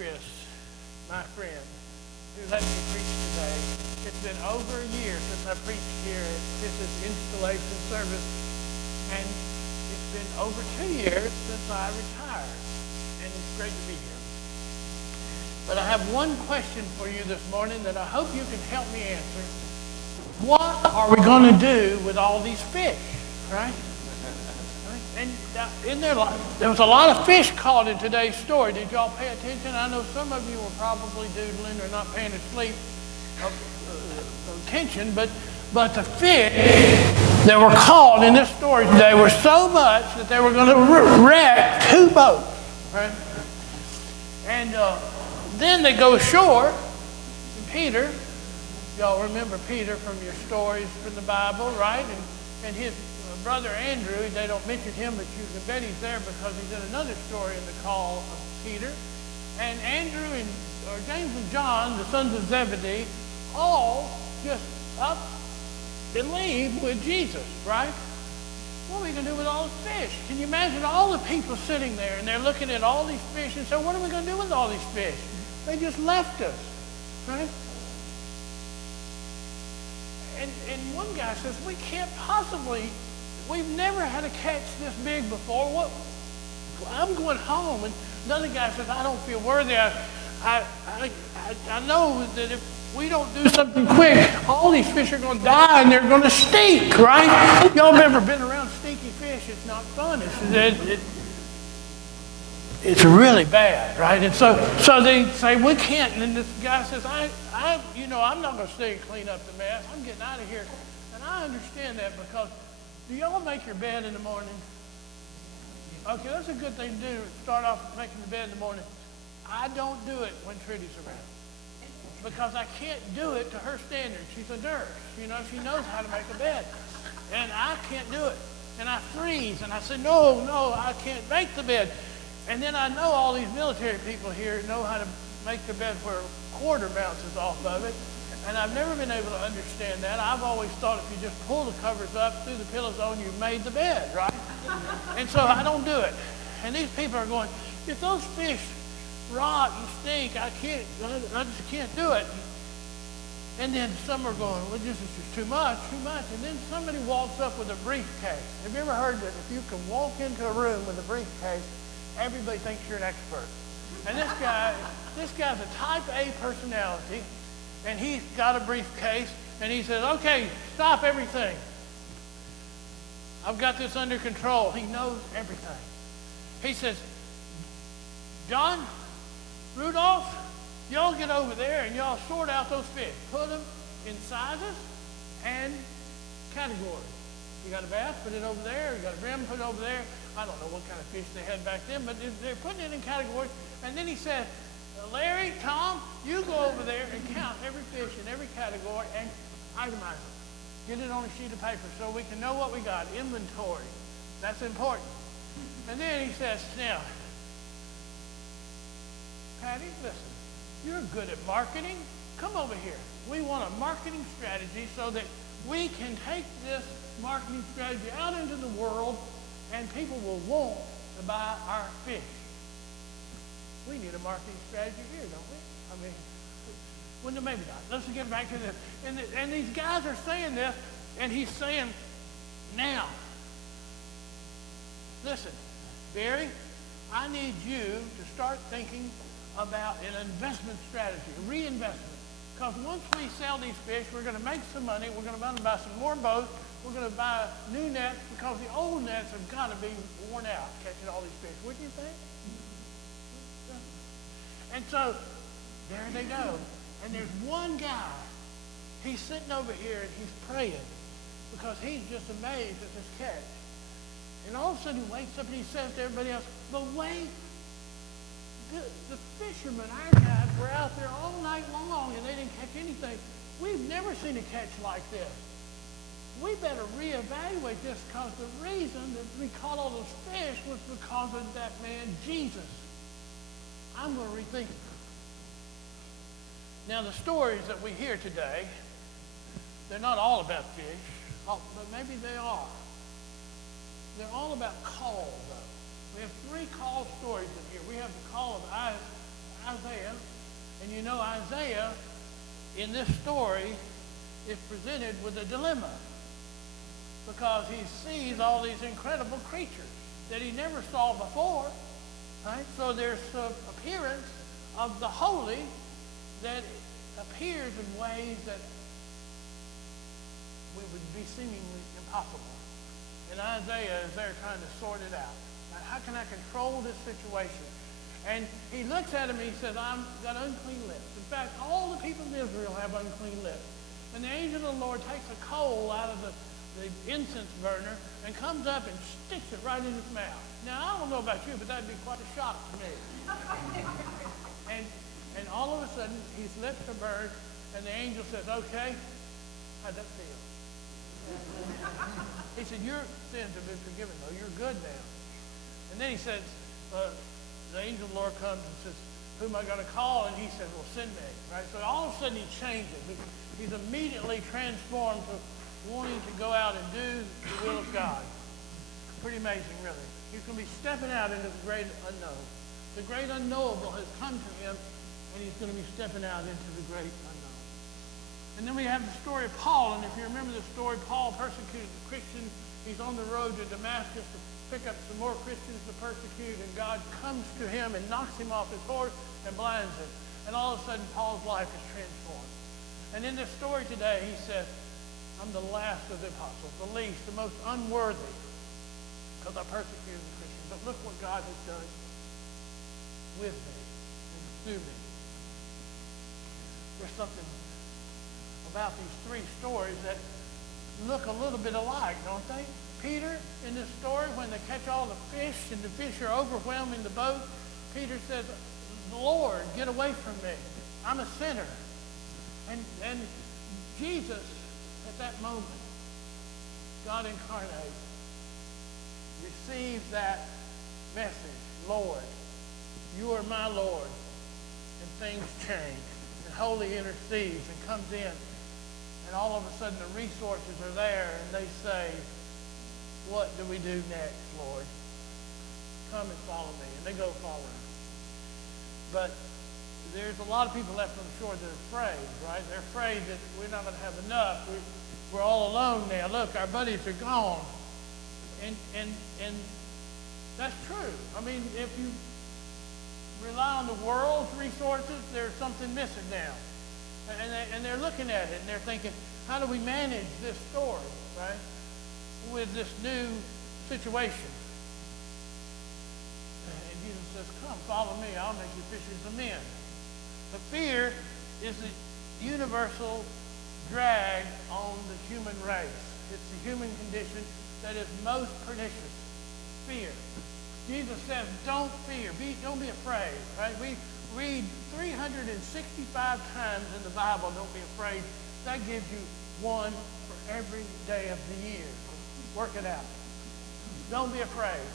Chris, my friend, who let me preach today. It's been over a year since I preached here at this installation service, and it's been over 2 years since I retired, and it's great to be here. But I have one question for you this morning that I hope you can help me answer. What are we going to do with all these fish, right? And there was a lot of fish caught in today's story. Did y'all pay attention? I know some of you were probably doodling or not paying attention, but the fish that were caught in this story today were so much that they were going to wreck 2 boats, right? And then they go ashore, and Peter, y'all remember Peter from your stories from the Bible, right? And his brother Andrew, they don't mention him, but you can bet he's there because he's in another story in the call of Peter. And Andrew and James and John, the sons of Zebedee, all just up and leave with Jesus, right? What are we going to do with all the fish? Can you imagine all the people sitting there and they're looking at all these fish and say, what are we going to do with all these fish? They just left us, right? And one guy says, we can't possibly, we've never had a catch this big before. I'm going home. And another guy says, I don't feel worthy. I know that if we don't do something quick, all these fish are going to die and they're going to stink, right? Y'all have ever been around stinky fish? It's not fun. It's really bad, right? And so they say, we can't. And then this guy says, I'm not going to stay and clean up the mess. I'm getting out of here. And I understand that because do y'all make your bed in the morning? Okay, that's a good thing to do. Start off making the bed in the morning. I don't do it when Trudy's around because I can't do it to her standards. She's a nurse. She knows how to make a bed. And I can't do it. And I freeze. And I say, no, I can't make the bed. And then I know all these military people here know how to make the bed where a quarter bounces off of it. And I've never been able to understand that. I've always thought if you just pull the covers up, threw the pillows on, you've made the bed, right? And so I don't do it. And these people are going, if those fish rot and stink, I just can't do it. And then some are going, well, this is just too much. And then somebody walks up with a briefcase. Have you ever heard that if you can walk into a room with a briefcase, everybody thinks you're an expert? And this guy's a type A personality. And he's got a briefcase, and he says, okay, stop everything. I've got this under control. He knows everything. He says, John, Rudolph, y'all get over there and y'all sort out those fish. Put them in sizes and categories. You got a bass, put it over there. You got a brim, put it over there. I don't know what kind of fish they had back then, but they're putting it in categories. And then he said, Larry, Tom, you go over there and count every fish in every category and itemize it. Get it on a sheet of paper so we can know what we got. Inventory. That's important. And then he says, now, Patty, listen, you're good at marketing. Come over here. We want a marketing strategy so that we can take this marketing strategy out into the world and people will want to buy our fish. We need a marketing strategy here, don't we? Well, no, maybe not. Let's get back to this. And these guys are saying this, and he's saying, now, listen, Barry, I need you to start thinking about an investment strategy, a reinvestment. Because once we sell these fish, we're going to make some money. We're going to buy some more boats. We're going to buy new nets because the old nets have got to be worn out catching all these fish. Wouldn't you think? And so, there they go. And there's one guy, he's sitting over here and he's praying because he's just amazed at this catch. And all of a sudden he wakes up and he says to everybody else, but wait, the fishermen, our guys, were out there all night long and they didn't catch anything. We've never seen a catch like this. We better reevaluate this because the reason that we caught all those fish was because of that man, Jesus. I'm going to rethink it. Now, the stories that we hear today, they're not all about fish, but maybe they are. They're all about call, though. We have 3 call stories in here. We have the call of Isaiah. And you know, Isaiah, in this story, is presented with a dilemma because he sees all these incredible creatures that he never saw before, right? So there's the appearance of the holy that appears in ways that would be seemingly impossible. And Isaiah is there trying to sort it out. Now, how can I control this situation? And he looks at him and he says, I've got unclean lips. In fact, all the people of Israel have unclean lips. And the angel of the Lord takes a coal out of the incense burner and comes up and sticks it right in his mouth. Now, I don't know about you, but that'd be quite a shock to me. And all of a sudden, his lips are burned, and the angel says, okay, how'd that feel? He said, your sins have been forgiven, though. You're good now. And then he says, the angel of the Lord comes and says, who am I going to call? And he says, well, send me. Right? So all of a sudden he changes. He's immediately transformed to wanting to go out and do the will of God. Pretty amazing, really. He's going to be stepping out into the great unknown. The great unknowable has come to him, and he's going to be stepping out into the great unknown. And then we have the story of Paul, and if you remember the story, Paul persecuted the Christians. He's on the road to Damascus to pick up some more Christians to persecute, and God comes to him and knocks him off his horse and blinds him. And all of a sudden, Paul's life is transformed. And in this story today, he says, I'm the last of the apostles, the least, the most unworthy, because I persecuted the Christians. But look what God has done with me and through me. There's something about these three stories that look a little bit alike, don't they? Peter, in this story, when they catch all the fish and the fish are overwhelming the boat, Peter says, Lord, get away from me. I'm a sinner. And Jesus, at that moment, God incarnate, receives that message. Lord, you are my Lord. And things change. And Holy intercedes and comes in. And all of a sudden the resources are there and they say, what do we do next, Lord? Come and follow me. And they go follow him. But there's a lot of people left on the shore that are afraid, right? They're afraid that we're not going to have enough. We're all alone now. Look, our buddies are gone. And that's true. I mean, if you rely on the world's resources, there's something missing now. And they're looking at it, and they're thinking, how do we manage this story, right, with this new situation? And Jesus says, come, follow me. I'll make you fishers of men. But fear is the universal drag on the human race. It's the human condition that is most pernicious. Fear. Jesus says, don't fear. Don't be afraid, right? We read 365 times in the Bible, don't be afraid. That gives you one for every day of the year. Work it out. Don't be afraid.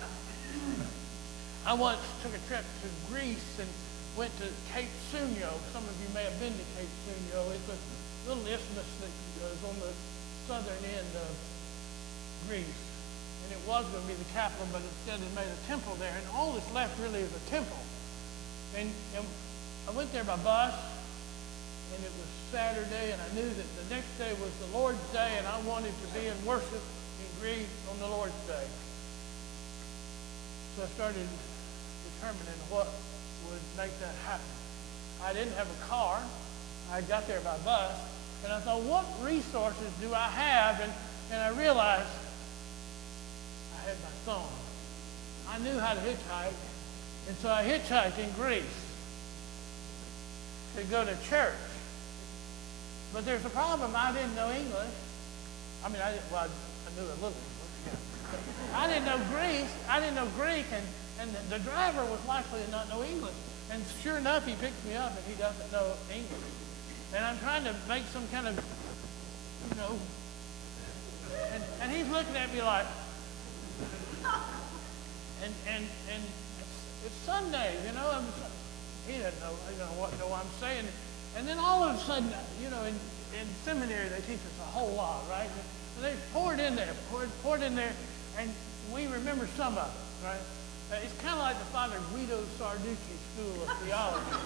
I once took a trip to Greece and went to Cape Sunyo. Some of you may have been to Cape Sunyo. It's a little isthmus that is on the southern end of Greece. And it was going to be the capital, but instead they made a temple there. And all that's left really is a temple. And I went there by bus, and it was Saturday, and I knew that the next day was the Lord's Day, and I wanted to be in worship in Greece on the Lord's Day. So I started determining what would make that happen. I didn't have a car. I got there by bus, and I thought, what resources do I have? And I realized I had my phone. I knew how to hitchhike, and so I hitchhiked in Greece to go to church. But there's a problem. I didn't know English. I mean, I knew a little English. Yeah. I didn't know Greek, and the driver was likely to not know English. And sure enough, he picks me up, and he doesn't know English. And I'm trying to make some kind of, and he's looking at me like, and it's Sunday, he doesn't know, what I'm saying. And then all of a sudden, in seminary, they teach us a whole lot, right? And they poured in there, and we remember some of it, right? It's kind of like the Father Guido Sarducci School of Theology.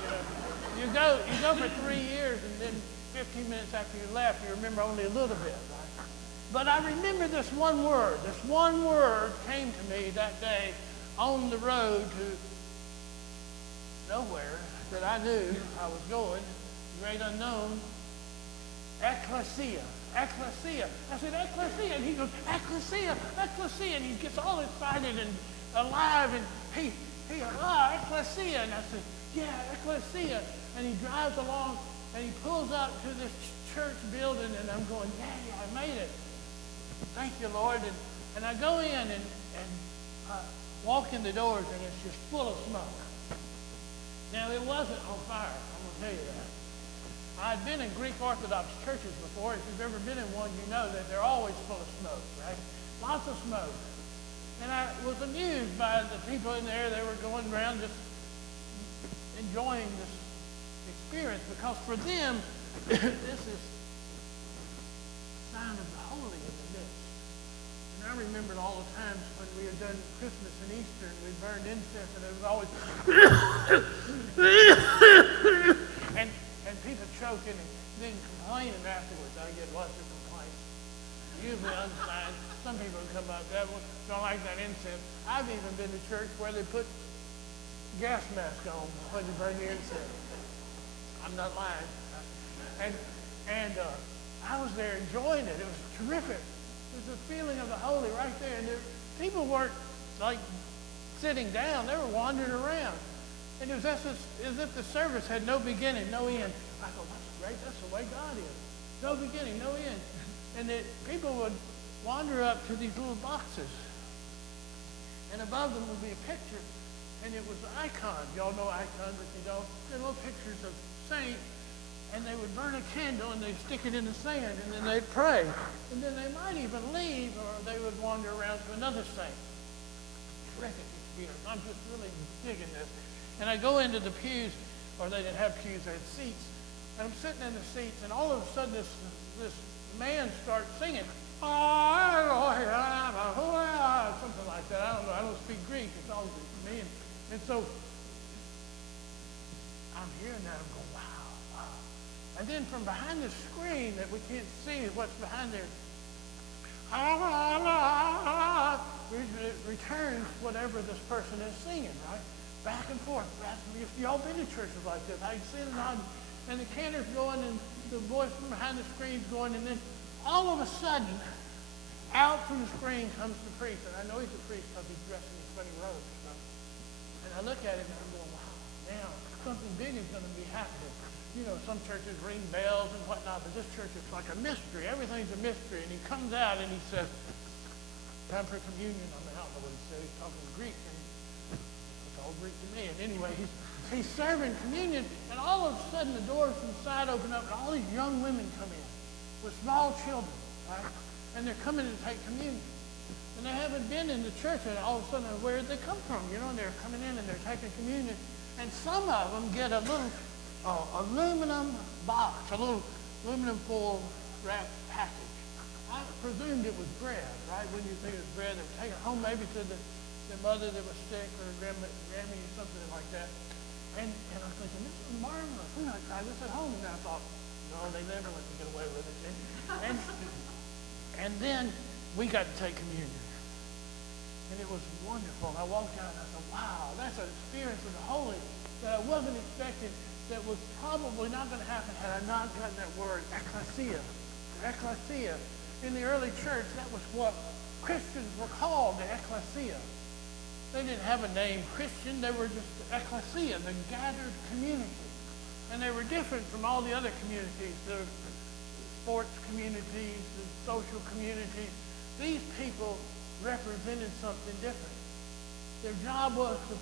You go for 3 years, and then 15 minutes after you left, you remember only a little bit, right? But I remember this one word. This one word came to me that day on the road to nowhere that I knew I was going, great unknown. Ecclesia. Ecclesia. I said, ecclesia. And he goes, ecclesia, ecclesia. And he gets all excited and alive. And ecclesia. And I said, yeah, ecclesia. And he drives along and he pulls up to this church building. And I'm going, yay, I made it. Thank you, Lord. And I go in and walk in the doors, and it's just full of smoke. Now, it wasn't on fire. I'm going to tell you that. I'd been in Greek Orthodox churches before. If you've ever been in one, you know that they're always full of smoke, right? Lots of smoke. And I was amused by the people in there. They were going around just enjoying this experience because for them, this is a sign of the holy in the midst. And I remembered all the times when we had done Christmas and Easter and we burned incense, and it was always and people choking and then complaining afterwards. I get lots of complaints. Usually unsigned. Some people come up, that one don't like that incense. I've even been to church where they put gas mask on when you burn the incense. I'm not lying. And I was there enjoying it. It was terrific. There's a feeling of the holy right there. And people weren't like sitting down. They were wandering around. And it was as if the service had no beginning, no end. I thought, that's great. That's the way God is. No beginning, no end. And people would wander up to these little boxes. And above them would be a picture. And it was icons. Y'all know icons, if you don't. They're little pictures of saints. And they would burn a candle and they'd stick it in the sand. And then they'd pray. And then they might even leave, or they would wander around to another saint. Terrific experience. I'm just really digging this. And I go into the pews, or they didn't have pews, they had seats. And I'm sitting in the seats, and all of a sudden this man starts singing. Something like that. I don't know. I don't speak Greek. It's all Greek to me. And so I'm hearing that. I'm going, wow. And then from behind the screen that we can't see what's behind there, returns whatever this person is singing, right? Back and forth. If y'all been to churches like this, I can see it on, and the cantor's going, and the voice from behind the screen's going, and then all of a sudden, out from the screen comes the priest, and I know he's a priest because he's dressed in his funny robes. So. And I look at him and I'm going, wow, now something big is going to be happening. You know, some churches ring bells and whatnot, but this church is like a mystery. Everything's a mystery. And he comes out and he says, time for communion. I don't know what he said. He's talking Greek. Greek to me. And anyway, he's serving communion, and all of a sudden the doors from the side open up, and all these young women come in with small children, right? And they're coming to take communion. And they haven't been in the church, and all of a sudden, where did they come from? You know, and they're coming in and they're taking communion. And some of them get a little aluminum box, a little aluminum foil wrapped package. I presumed it was bread, right? When you think it was bread, they would take it home maybe to their mother that was sick, or Grammy or something like that. And I was thinking, this is marvelous. We're not trying this at home. And I thought, no, they never let me get away with it. And then we got to take communion. And it was wonderful. And I walked out and I thought, wow, that's an experience of the holy that I wasn't expecting, that was probably not going to happen had I not gotten that word, ecclesia. Ecclesia. In the early church, that was what Christians were called, the ecclesia. They didn't have a name Christian. They were just the ecclesia, the gathered community. And they were different from all the other communities, the sports communities, the social communities. These people represented something different. Their job was to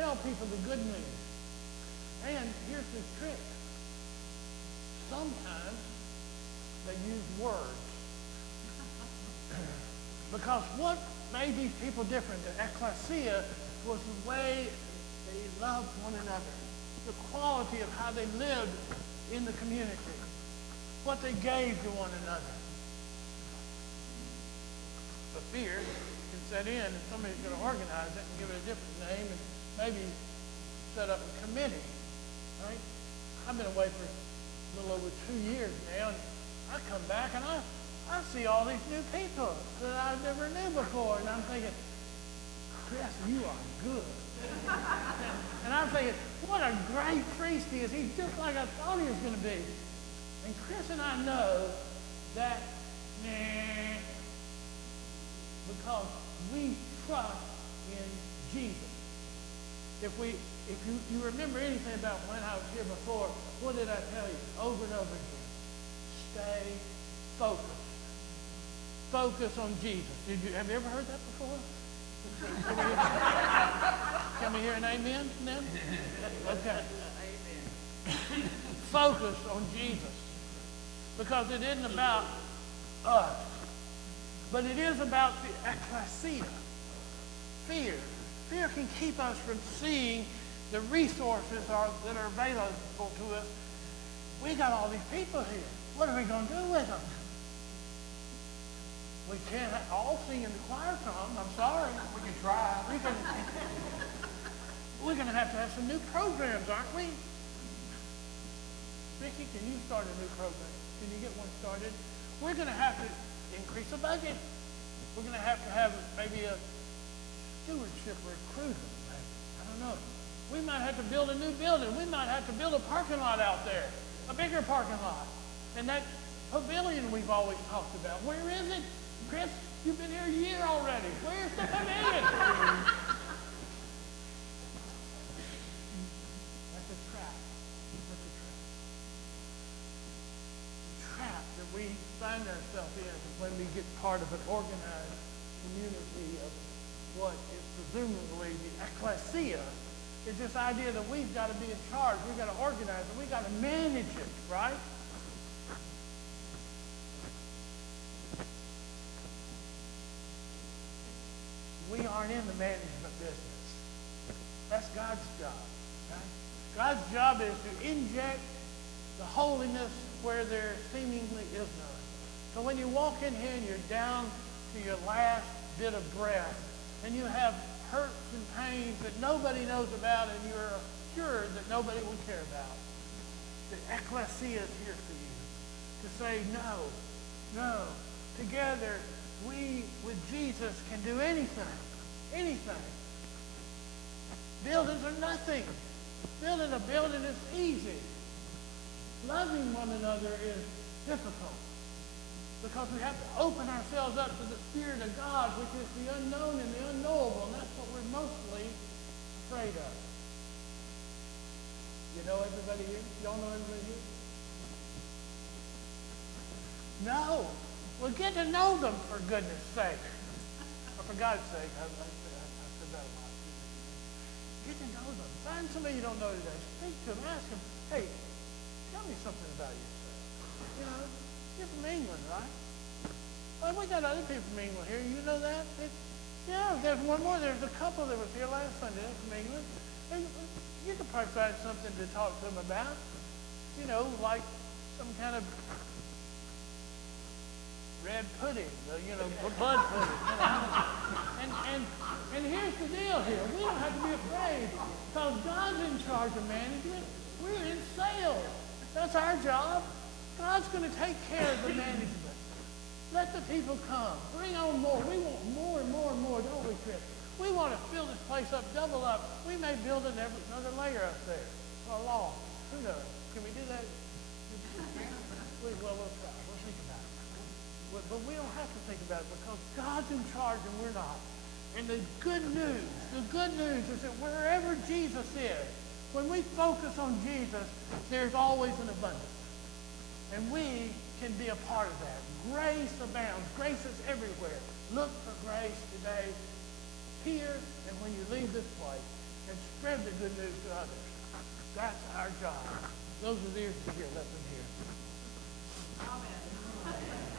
tell people the good news. And here's the trick. Sometimes they use words. Because what made these people different? The ecclesia was the way they loved one another, the quality of how they lived in the community, what they gave to one another. But fear can set in, and somebody's going to organize it and give it a different name, and maybe set up a committee, right? I've been away for a little over 2 years now, and I come back and I see all these new people that I never knew before, and I'm thinking, Chris, you are good. And I'm thinking, what a great priest he is. He's just like I thought he was going to be. And Chris and I know that because we trust in Jesus. If you remember anything about when I was here before, what did I tell you over and over again? Stay focused. Focus on Jesus. Have you ever heard that before? Can we hear an amen from them? Okay. Focus on Jesus. Because it isn't about us, but it is about the ecclesia. Fear. Fear can keep us from seeing the resources that are available to us. We got all these people here. What are we going to do with them? We can't all sing in the choir song. I'm sorry. We can try. We're going to have some new programs, aren't we? Ricky, can you start a new program? Can you get one started? We're going to have to increase the budget. We're going to have maybe a stewardship recruiter. I don't know. We might have to build a new building. We might have to build a parking lot out there, a bigger parking lot. And that pavilion we've always talked about, where is it? Chris, you've been here a year already. Where's the pavilion? That's a trap. That's a trap. The trap that we find ourselves in when we get part of an organized community of what is presumably the ecclesia, is this idea that we've got to be in charge, we've got to organize it, we've got to manage it, right? We aren't in the management business. That's God's job. Right? God's job is to inject the holiness where there seemingly is none. So when you walk in here and you're down to your last bit of breath, and you have hurts and pains that nobody knows about, and you're assured that nobody will care about, the ecclesia is here for you to say no. Together, we, with Jesus, can do anything. Anything. Buildings are nothing. Building a building is easy. Loving one another is difficult. Because we have to open ourselves up to the Spirit of God, which is the unknown and the unknowable, and that's what we're mostly afraid of. You know everybody here? Y'all know everybody here? No. Well, get to know them, for goodness sake. Or for God's sake, I said that a lot. Get to know them. Find somebody you don't know today. Speak to them. Ask them, hey, tell me something about yourself. You know, you're from England, right? Well, we got other people from England here. You know that? There's one more. There's a couple that was here last Sunday from England. And you could probably find something to talk to them about. You know, like some kind of red pudding, blood pudding. And here's the deal here. We don't have to be afraid because God's in charge of management. We're in sales. That's our job. God's going to take care of the management. Let the people come. Bring on more. We want more and more and more, don't we, Chris? We want to fill this place up, double up. We may build another layer up there or a lawn. Who knows? Can we do that? We'll try. We'll think about it. But we don't have to think about it because God's in charge and we're not. And the good news is that wherever Jesus is, when we focus on Jesus, there's always an abundance. And we can be a part of that. Grace abounds. Grace is everywhere. Look for grace today, here, and when you leave this place, and spread the good news to others. That's our job. Those with ears to hear, let them hear. Amen.